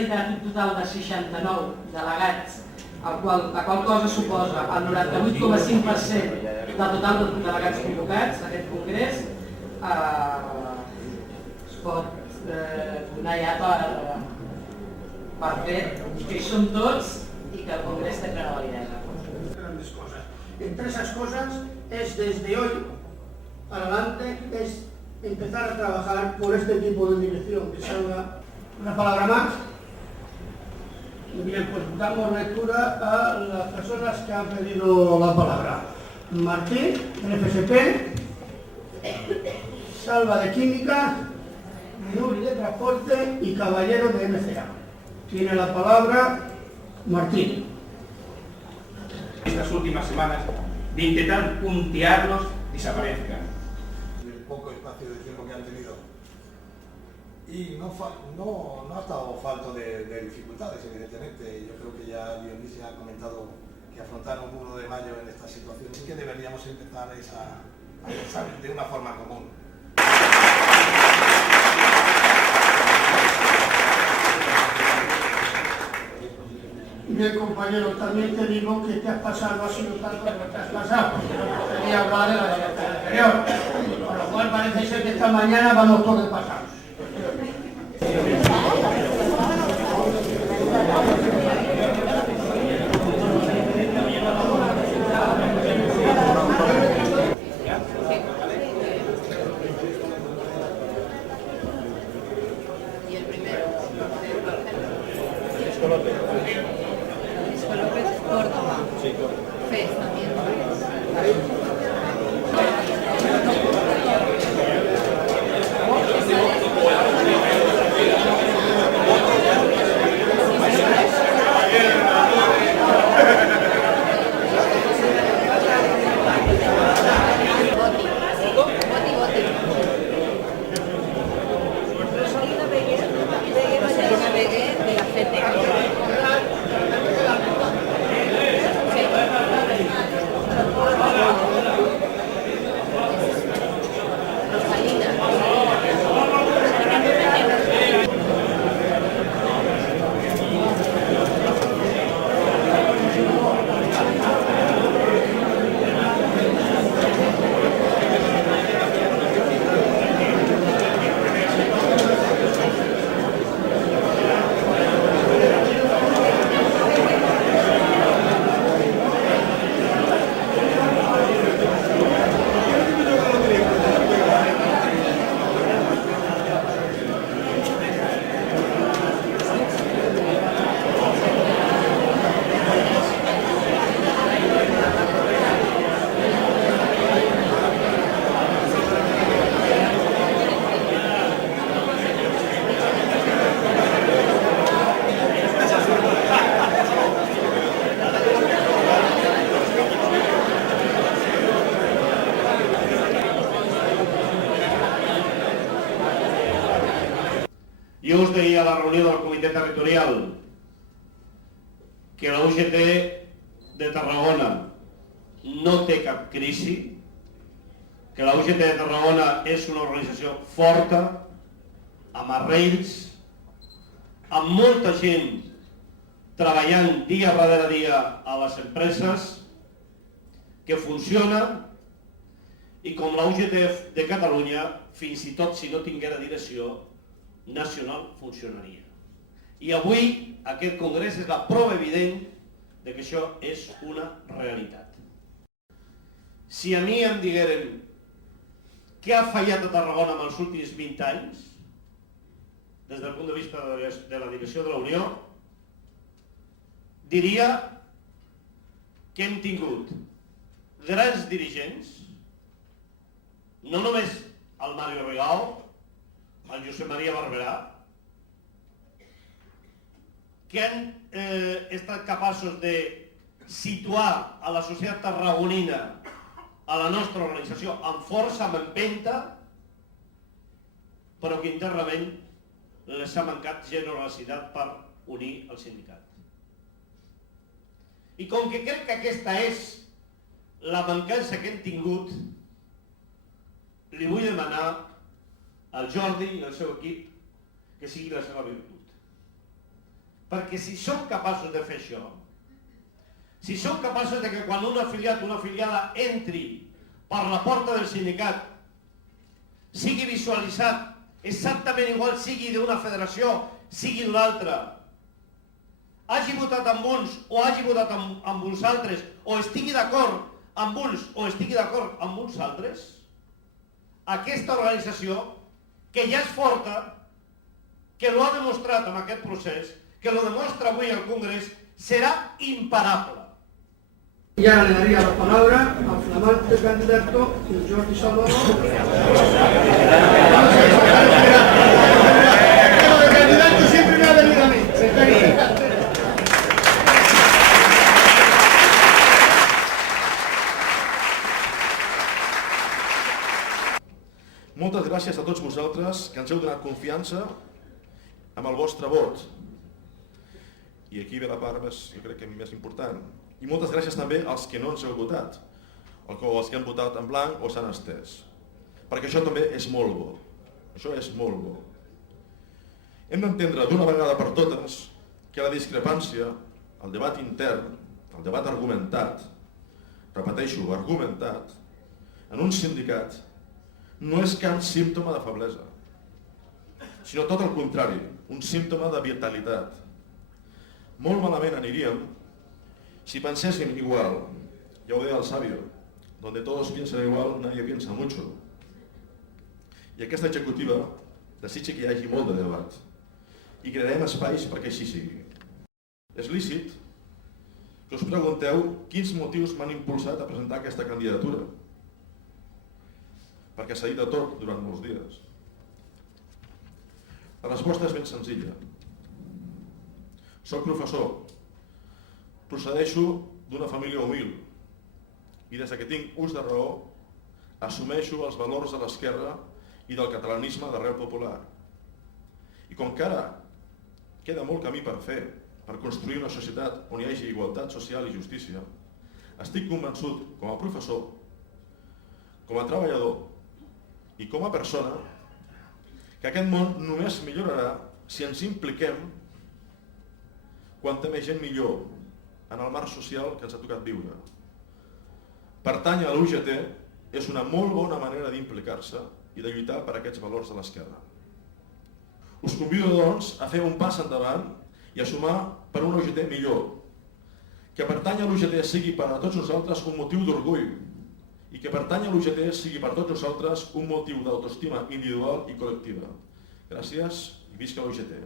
dedicat un total de 69 delegats, la qual cosa suposa el 98,5% del total de delegats convocats d'aquest congrés, es pot donar ja per fet que hi som tots i que el congrés té plena validesa. Grandes cosas. Entre esas cosas es desde hoy adelante es empezar a trabajar por este tipo de dirección, que salga una palabra más. Bien, pues damos lectura a las personas que han pedido la palabra. Martín, del FSP, Salva de Química, Nuri de Transporte y Caballero de MCA. Tiene la palabra Martín. Estas últimas semanas de intentar puntearlos desaparezcan. El poco espacio de tiempo que han tenido. Y no ha estado falto de dificultades, evidentemente. Yo creo que ya Dionisio ha comentado que afrontar un 1 de mayo en esta situación sí que deberíamos empezar a pensar de una forma común. Bien, compañero, también te digo que te has pasado, no ha sido tanto lo que te has pasado, porque no podría hablar de la dirección anterior. Con lo cual parece ser que esta mañana vamos todos pasados. Y el primero, López, Córdoba, Fez también. Jo us deia a la reunió del comitè territorial que la UGT de Tarragona no té cap crisi, que la UGT de Tarragona és una organització forta, amb arrels, amb molta gent treballant dia darrere dia a les empreses, que funciona, i com la UGT de Catalunya, fins i tot si no tinguera direcció nacional, funcionaria. I avui aquest congrés és la prova evident de que això és una realitat. Si a mi em digueren què ha fallat a Tarragona en els últims 20 anys, des del punt de vista de la direcció de la Unió, diria que hem tingut grans dirigents, no només el Mario Rigau, el Josep Maria Barberà, que han estat capaços de situar a la societat tarragonina, a la nostra organització, amb força, amb empenta, però que internament les ha mancat generositat per unir el sindicat. I com que crec que aquesta és la mancança que hem tingut, li vull demanar al Jordi i al seu equip que sigui la seva virtut. Perquè si som capaços de fer això, si som capaços de que quan un afiliat o una afiliada entri per la porta del sindicat sigui visualitzat exactament igual, sigui d'una federació, sigui d'una altra, hagi votat amb uns o hagi votat amb uns altres, o estigui d'acord amb uns o estigui d'acord amb uns altres, aquesta organització, que ja és forta, que ho ha demostrat en aquest procés, que ho demostra avui al Congrés, serà imparable. Y ahora le daría la palabra al flamante candidato Jordi Salvador. El candidato siempre me ha venido a mí. Moltes gràcies a tots vosaltres que ens heu donat confiança amb el vostre vot. I aquí ve la part jo crec que més important. I moltes gràcies també als que no ens heu votat, o als que han votat en blanc o s'han estès. Perquè això també és molt bo. Això és molt bo. Hem d'entendre d'una vegada per totes que la discrepància, el debat intern, el debat argumentat, repeteixo, argumentat, en un sindicat, no és cap símptoma de feblesa, sinó tot el contrari, un símptoma de vitalitat. Molt malament aniríem si penséssim igual, ja ho deia el sabio, donde todos piensan igual, nadie piensa mucho. I aquesta executiva desitja que hi hagi molt de debat i crearem espais perquè així sigui. És lícit que us pregunteu quins motius m'han impulsat a presentar aquesta candidatura, perquè s'ha dit de tot durant molts dies. La resposta és ben senzilla. Soc professor, procedeixo d'una família humil i des que tinc ús de raó assumeixo els valors de l'esquerra i del catalanisme d'arrel popular. I com que ara queda molt camí per fer per construir una societat on hi hagi igualtat social i justícia, estic convençut com a professor, com a treballador i com a persona que aquest món només millorarà si ens impliquem quanta més gent millor en el marc social que ens ha tocat viure. Pertànyer a l'UGT és una molt bona manera d'implicar-se i de lluitar per aquests valors de l'esquerra. Us convido, doncs, a fer un pas endavant i a sumar per una UGT millor. Que pertànyer a l'UGT sigui per a tots nosaltres un motiu d'orgull i que pertànyer a l'UGT sigui per a tots nosaltres un motiu d'autoestima individual i col·lectiva. Gràcies i visca l'UGT.